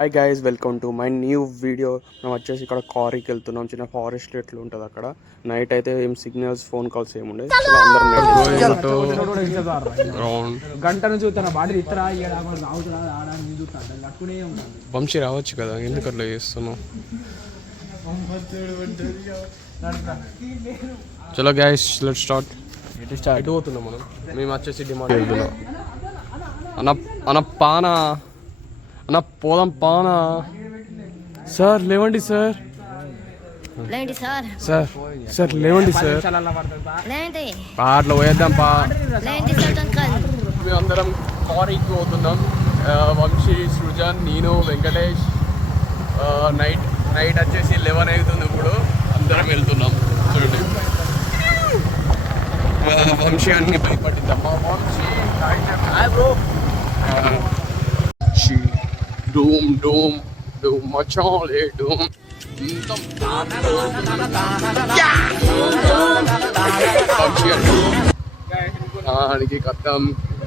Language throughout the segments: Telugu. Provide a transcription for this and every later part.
Hi guys, welcome to my new video. మేము వచ్చేసి ఇక్కడ కారీకి వెళ్తున్నాం. చిన్న ఫారెస్ట్ ఎట్లా ఉంటుంది అక్కడ. నైట్ అయితే ఏం సిగ్నల్స్, ఫోన్ కాల్స్ ఏముండే. గంటను చూస్తున్నా బాడీ ఇతర వంశీ రావచ్చు కదా, ఎందుకు అట్లా చేస్తున్నావు? చలో గైస్, లెట్స్ స్టార్ట్. ఎటు పోతున్నాం మనం? మేము వచ్చేసి డిమాండ్ వెళ్తున్నాం. అన్న పానా అన్న పోదాం పానా. సార్ లేవండి సార్. సార్ సార్ లేవండి సార్. అట్లా పోయేద్దాం పా. మేమందరం కారీకి పోతున్నాం. వంశీ, సృజన్, నేను, వెంకటేష్. నైట్ వచ్చేసి 11 అవుతుంది. ఇప్పుడు అందరం వెళ్తున్నాం. చూడండి వంశీ అన్ని భయపడిద్దాం. మా వంశీ డూమ్ డూమ్ డూమ్ మచాలే డూమ్. ఆడికి కత్తం.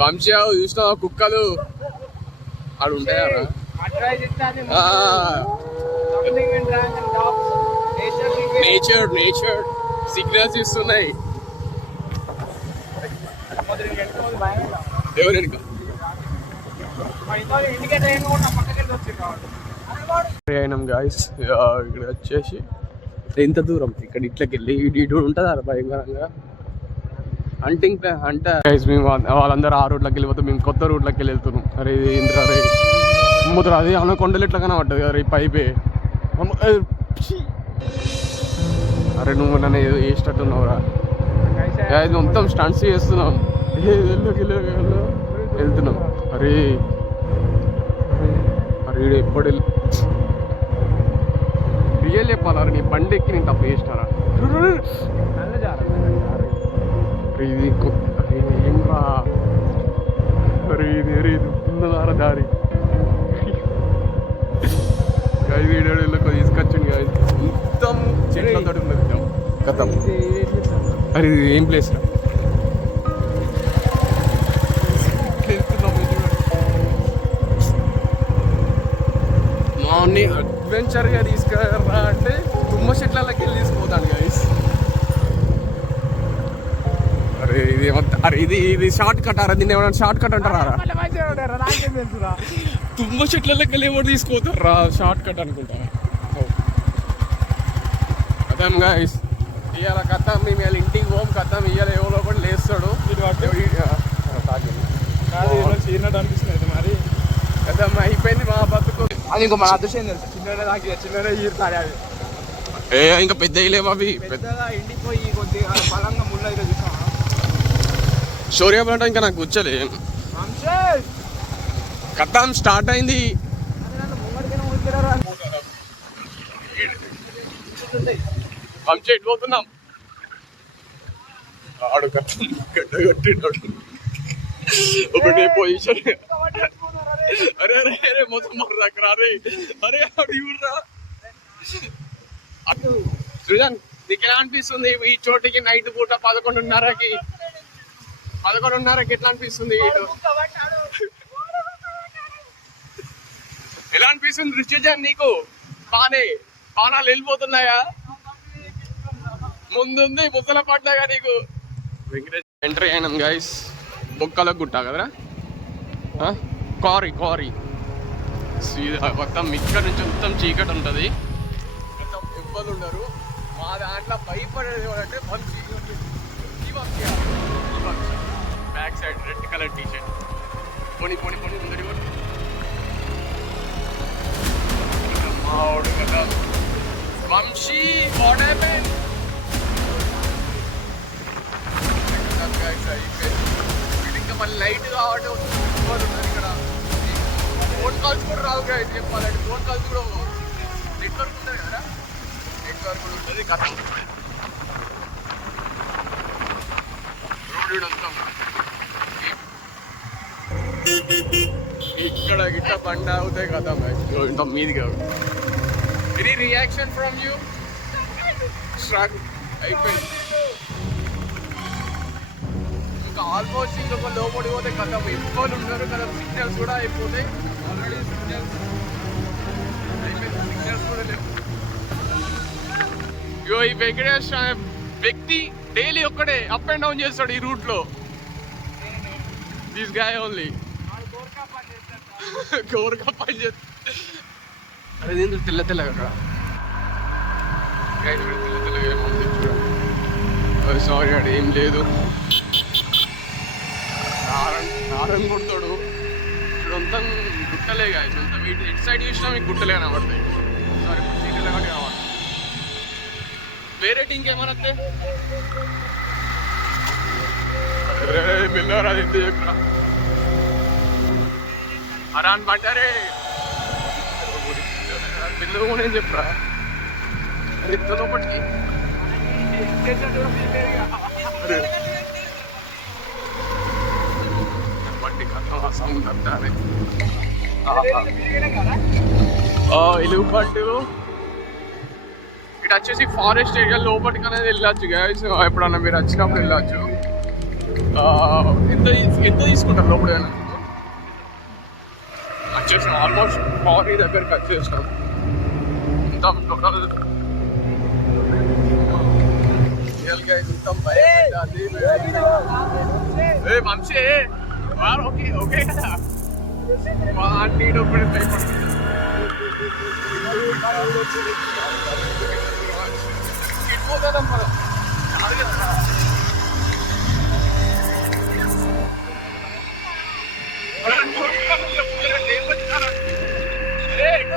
వంశీ చూసిన కుక్కలు ఆడు ఉంటాయా? నేచర్ సిగ్నల్స్ ఇస్తున్నాయి. ఎవరెనక అయినాం గాయస్. ఇక్కడ వచ్చేసి ఎంత దూరం ఇక్కడ ఇట్లకి వెళ్ళి ఇటు ఉంటుంది అలా భయంకరంగా హంటింగ్ అంటే గైస్. మేము వాళ్ళందరూ ఆ రూట్లోకి వెళ్ళిపోతాం, మేము కొత్త రూట్లోకి వెళ్ళి వెళ్తున్నాం. అరే ఇంద్ర రే అమ్ముతారు అది అన్న కొండలు ఇట్లా కనబడ్డది కదా ఈ పైపే. అరే నువ్వు నన్ను వేసేటట్టున్నావురా. మొత్తం స్టంట్స్ చేస్తున్నాం. వెళ్తున్నాం. అరే అరే ఎప్పుడు రియల్ చెప్పాలా? నీ బండి ఎక్కి నేను తప్పు చేసినారా? ఇది ఏం రా. అరే ఇది ఉన్నదారా దారి. గాయ వీడియోలో తీసుకొచ్చింది గాయ. మొత్తం చెట్లతో ఉన్నది కథం. అరే ఇది ఏం ప్లేస్ రా? మార్నింగ్ అడ్వెంచర్గా తీసుకురా అంటే తుమ్మ చెట్లకి వెళ్ళి తీసుకుపోతాను గైస్. అరే ఇది అరే ఇది షార్ట్ కట్ అరా? దీన్ని ఏమన్నా షార్ట్ కట్ అంటారా? తుమ్మ చెట్లకి వెళ్ళి ఎవరు తీసుకుపోతారు రా? షార్ట్ కట్ అనుకుంటా. కథం గైస్, ఇవాళ కథం. మేము ఇవాళ ఇంటికి పోం. కథం ఇవాళ ఎవరో ఒకటి లేస్తాడు. అనిపిస్తుంది మరి. కథం అయిపోయింది మా బతుకు. అది ఇంకో మన అదృష్టం తెలుసు. చిన్న ఈరుతాడు అది. ఇంకా పెద్ద లేవు అవి. పెద్దగా ఎండిపోయి కొద్దిగా బలంగా ముళ్ళు అయితే చూసాం. స్టోరీ చెప్పాలంటే ఇంకా నాకు కూర్చోలే. కథం స్టార్ట్ అయింది. వంశీ ఎటు పోతున్నాం? ఆడు కథం గడ్డ కట్టినాడు ఒకటి పొజిషన్. అరే అరే అరే మొత్తం మర్రాకరా. అరే అరే ఆడు ఇవ్వరా. సృజన్ నీకు ఎలా అనిపిస్తుంది ఈ చోటికి నైట్ పూట 11:30కి ఎట్లా అనిపిస్తుంది? ఎలా అనిపిస్తుంది సృజన్ నీకు? పానాలు వెళ్ళిపోతున్నాయా? ముందుంది ముసల పడ్డాగా నీకు. వెంకటేష్ ఎంట్రీ అయినాం గైస్. బొక్కల గుట్ట కదరా? కారీ మొత్తం ఇక్కడ నుంచి మొత్తం చీకటి ఉంటుంది. మొత్తం ఇబ్బంది ఉండరు. మా దాంట్లో భయపడేది అంటే back side red colour T shirt పొని ముందరి మావాడు కదా వంశీ. What happen? ఇంకా మళ్ళీ లైట్ కావడం ఇక్కడ. ఫోన్ కాల్స్ కూడా రావు కదా చెప్పాలంటే. ఫోన్ కాల్స్ కూడా నెట్వర్క్ ఉంటుంది కదా, నెట్వర్క్ కూడా ఉంటుంది. కథ రోడ్ వస్తాం ఇక్కడ గిట్ట బండ అవుతాయి కదా. ఇంత మీది కాదు. Any reaction from you? Struck అయిపోయింది. ఇంకా ఆల్మోస్ట్ ఇంకొక లోపడి పోతే కదా ఎక్కువ ఉన్నారు కదా. సిగ్నల్స్ కూడా అయిపోతాయి ఆల్రెడీ. సిగ్నల్స్ ఇగో ఈ వెంకటేష్ అనే వ్యక్తి డైలీ ఒక్కడే అప్ అండ్ డౌన్ చేస్తాడు ఈ రూట్ లో. దిస్ గాయ్ ఓన్లీ గోర్గా పని చేస్తాడు. అరే దీంట్లో తెల్ల తెల్లగా అక్కడ తెల్ల తెల్లగా ఏముంది చూడండి. సారీ అక్కడ ఏం లేదు. నారం కొడతాడు ఇప్పుడంతా గుట్టలే కాదు. అంతా వీటి ఎటు సైడ్ చూసినా మీకు గుట్టలే కనబడతాయి. సారీ సీట్లే కాబట్టి కనబడతాయి. వేరే ఇంకేమన్నా మిల్లర్ అది ఎంత చెప్పరా అరాన్ పడ్డారే పిల్లలు కూడా ఏం చెప్పరా ఇంత లోపలికి పట్టి కథ సౌండ్ అంటారే ఎలుగు పండు. ఇటు వచ్చేసి ఫారెస్ట్ ఏరియా లోపలికి అనేది వెళ్ళచ్చు గైస్. ఎప్పుడన్నా మీరు వచ్చినప్పుడు వెళ్ళచ్చు. ఎంత తీసుకుంటారు లోపల వచ్చేసి ఆల్మోస్ట్ ఫారీ దగ్గరికి వచ్చేసినాం. మొత్తం టోటల్ వంశీ ఓకే ఓకే కదా నీడొప్పుడే భయపడుతుంది. ఇటుపోతాం మనం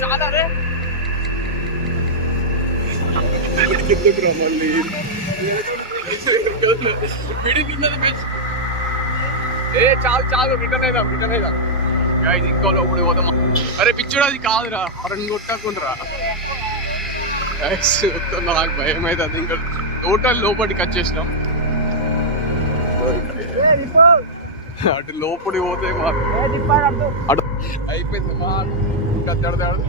చాలా రే మళ్ళీ చాలు చాలు రిటర్న్ అయిదాం గైస్. ఇంకో లోపలి పోదాం. అరే పిచ్చుడు అది కాదురా అరని కొట్టకుండా నాకు భయం అవుతుంది. ఇంకా టోటల్ లోపలికి వచ్చేసినాం. అటు లోపలికి పోతే అటు అయిపోయింది మా గద్దడదాడు.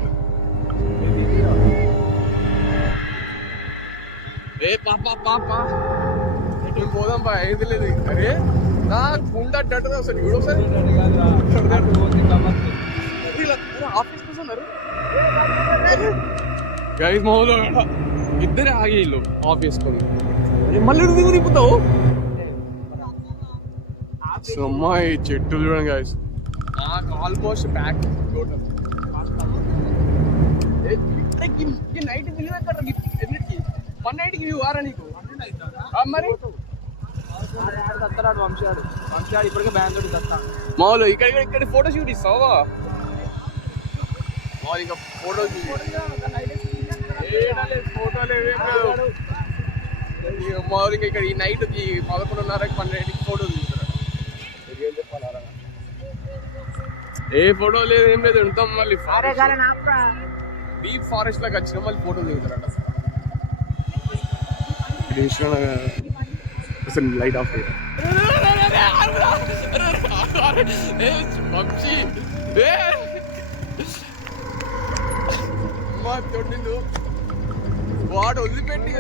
ఏ పాపా మేము పోదాం బా ఏది లేదు. అరే నా గుండె అడ్డది అసలు ఇప్పుడు ఒకసారి ఆఫీస్ కోసం గైస్ మామూలు ఇద్దరే ఆగి ఇల్లు ఆఫీస్ కొని మళ్ళీ దిగు దిగుతావు. అమ్మాయి చెట్టు చూడండి గైస్. నాకు almost back total night view ఎక్కడ ఎన్నిటికి 1 నైట్కి వ్యూ ఆరా నీకు మరి వంశాడు ఇప్పటికే బ్యాంక్ మామూలు ఇక్కడ ఫోటో షూట్ ఇస్తావా మామూలు ఇంకా ఫోటో మామూలు ఇంకా ఇక్కడ ఈ నైట్కి 11:30కి 12కి ఫోటో తీసుకురా. ఏ ఫోటో లేదు ఏం లేదు ఉంటాం. మళ్ళీ డీప్ ఫారెస్ట్ లాగా వచ్చినా మళ్ళీ ఫోటో దిగుతారట. అసలు లైట్ ఆఫ్ తొండిలు వాడు వదిలిపెట్టి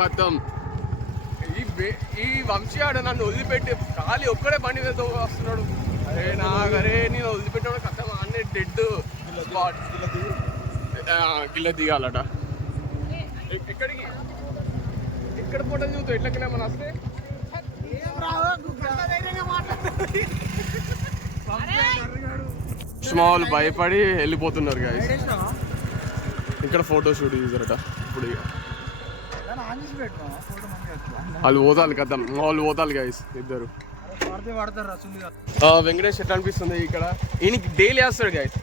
కథం. ఈ వంశీ ఆడ నన్ను వదిలిపెట్టి ఖాళీ ఒక్కడే బండి మీద వస్తున్నాడు. అరే నేను వదిలిపెట్టాడు కథం అన్నీ డెడ్ స్పాట్. గిల్ల దిగాలట. ఎక్కడికి ఎక్కడ ఫోటో చూస్తావు ఎట్లకనే మన వస్తే స్మాల్ భయపడి వెళ్ళిపోతున్నారు గాయస్. ఇక్కడ ఫోటో షూట్ చూసారట. ఇప్పుడు వాళ్ళు పోతాలి కదా వాళ్ళు పోతాలి గాయస్ ఇద్దరు. వెంకటేష్ ఎట్లా అనిపిస్తుంది ఇక్కడ? ఈయనకి డైలీ వేస్తాడు గాయస్.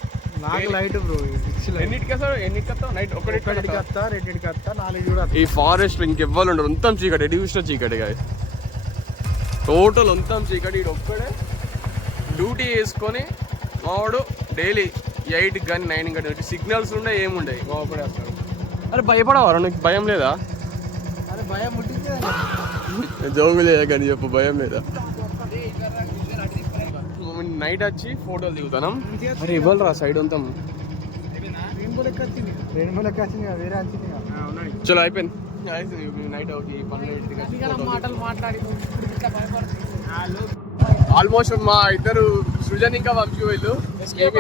ఈ ఫారెస్ట్ ఇంకెవ్వాలి ఉండరు. అంతం చీకటి ఎటు చూసిన చీకటి గాయస్. టోటల్ అంతం చీకటి. ఇటు ఒక్కడే డ్యూటీ వేసుకొని మావాడు డైలీ 8 కానీ 9 కానీ సిగ్నల్స్ ఉండే ఏముండయి మా ఒక్కడే వస్తాడు. అరే భయపడవారు నీకు భయం లేదా? జోగులే కానీ చెప్పు భయం లేదా? నైట్ వచ్చి ఫోటోలు దిగుతాం. అరే ఇవ్వాలరా సైడ్ అంతా చలో అయిపోయింది. నైట్ ఆల్మోస్ట్ మా ఇద్దరు సృజన్ ఇంకా వంశీ వీళ్ళు ఎస్కేప్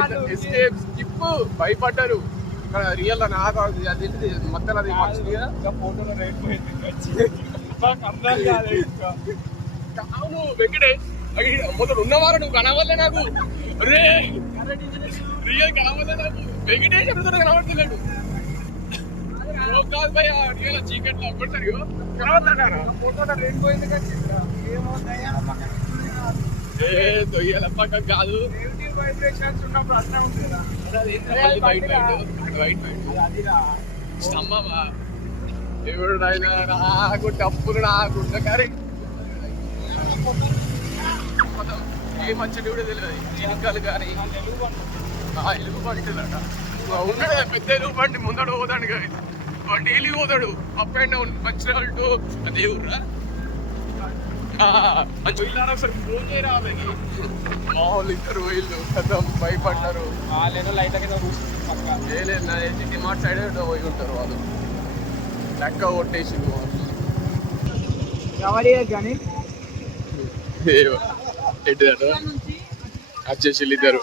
చెప్పు భయపడ్డారు ఇక్కడ రియల్ నాకు అది మొత్తం అది ఫోటోలో రేట్ పోయింది మాకు అందరం కాలేదు ఇంకా. అవును వెంకటేష్ మొదలు ఉన్నవారు నువ్వు కనవల్లే నాకు రే రియల్ కనవల్లే నాకు వెంకటేష్ ఎప్పుడు కనబడతలేడు కాదు భయ రియల్ చీకట్లో కొట్టారు కనబడతాడారా ఫోటోలో రేట్ పోయింది కానీ ఏమవుతాయా ఏ దొయ్యాల పక్క కాదు నెగిటివ్ వైబ్రేషన్స్ ఉన్నప్పుడు అట్లా ఉంటుంది కదా. వైట్ వైట్ స్తంభమా ఎవడు నాకు టప్పులు నాకు కానీ ఏ మంచి కూడా తెలియదు చిలికలు కానీ ఎలుగు పండుదట ఉన్నాడు పెద్ద ఎలుగు పండి ముందడు పోతాడు కానీ వాడు డైలీ పోతాడు up and down Mancherial to దేవుడురా మంచి వెళ్ళారు ఒకసారి ఫోన్ చేయరా మామూలు ఇద్దరు వీళ్ళు కథం భయపడ్డారు వాళ్ళేదో లైట్ కింద కూర్చుంటారు పక్క. లేదు డిమార్ట్ సైడ్ పోయి ఉంటారు వాళ్ళు లెక్క కొట్టేసి ఎవరి కానీ ఏంటిదట వచ్చేసి ఇద్దరు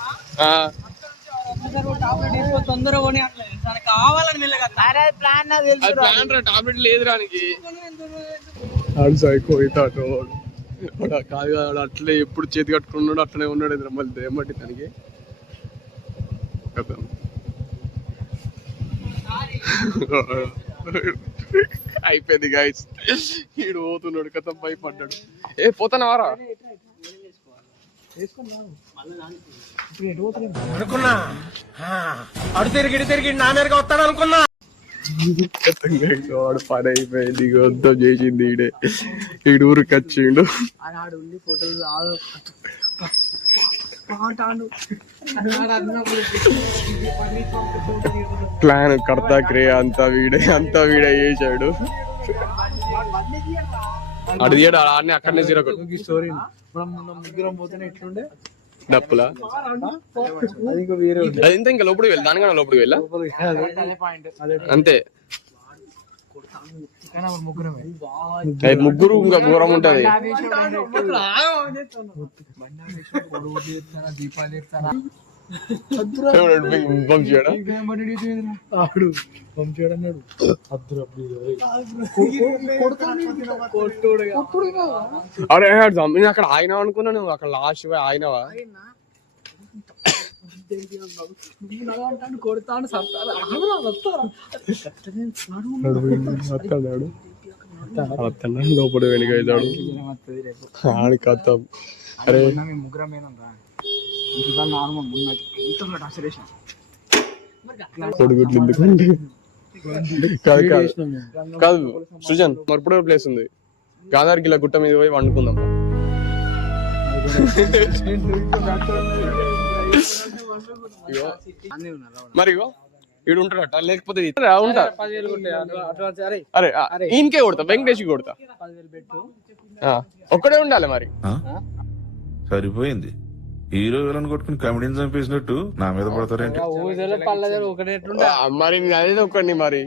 తొందరగా కొని కావాలని మెల్లగా ప్లాన్ ప్లాన్ రా టాబ్లెట్ లేదు రానికి ఆడు సైకో అవుతాడు కాదు కాదు అట్లే ఎప్పుడు చేతి కట్టుకున్నాడు అట్లనే ఉన్నాడు మళ్ళీ ఏమంటే తనకి అయిపోయింది గాయస్ ఈడు పోతున్నాడు కథ భయపడ్డాడు ఏ పోతానా వారా అనుకున్నా అడు తిరిగి నా మీదగా వస్తాడు అనుకున్నా. వాడు పని అయిపోయింది వద్దాం చేసింది ఈడే ఈడు ఊరికి వచ్చిండు ప్లాన్ కర్తా క్రియ అంతా వీడే చేశాడు అడు తీయడు ఆడనే అక్కడనే జీరో స్టోరీ ముగ్గురం పోతేనే ఎట్లుండే డప్పులా అది ఇంకా వేరే అది ఇంత ఇంకా లోపలికి వెళ్ళి దానికన్నా లోపలికి వెళ్ళా అంతే ముగ్గురు ఇంకా ఘోరం ఉంటది అరే నేను అక్కడ ఆగినావు అనుకున్నా నువ్వు అక్కడ లాస్ట్ ఆగినావా కొడతాను లోపల వెనుకవుతాడు ఆడి కథం అరే ముగ్గురమేనా కొడుగుడ్లు ఎందుకండి కాదు కాదు కాదు సృజన్ మరప్పుడు ప్లేస్ ఉంది గాదారికి ఇలా గుట్ట మీద పోయి వండుకుందాం మరి ఈడు ఉంటాడట లేకపోతే ఉంటా అరే ఈయనకే కొడతా వెంకటేష్ కొడతా ఒక్కడే ఉండాలి మరి సరిపోయింది. హీరో విలన్ కొట్టుకుని కమెడీని చంపేసినట్టు నా మీద పడతారేంటి? మరి అదే ఒక్కడిని మరి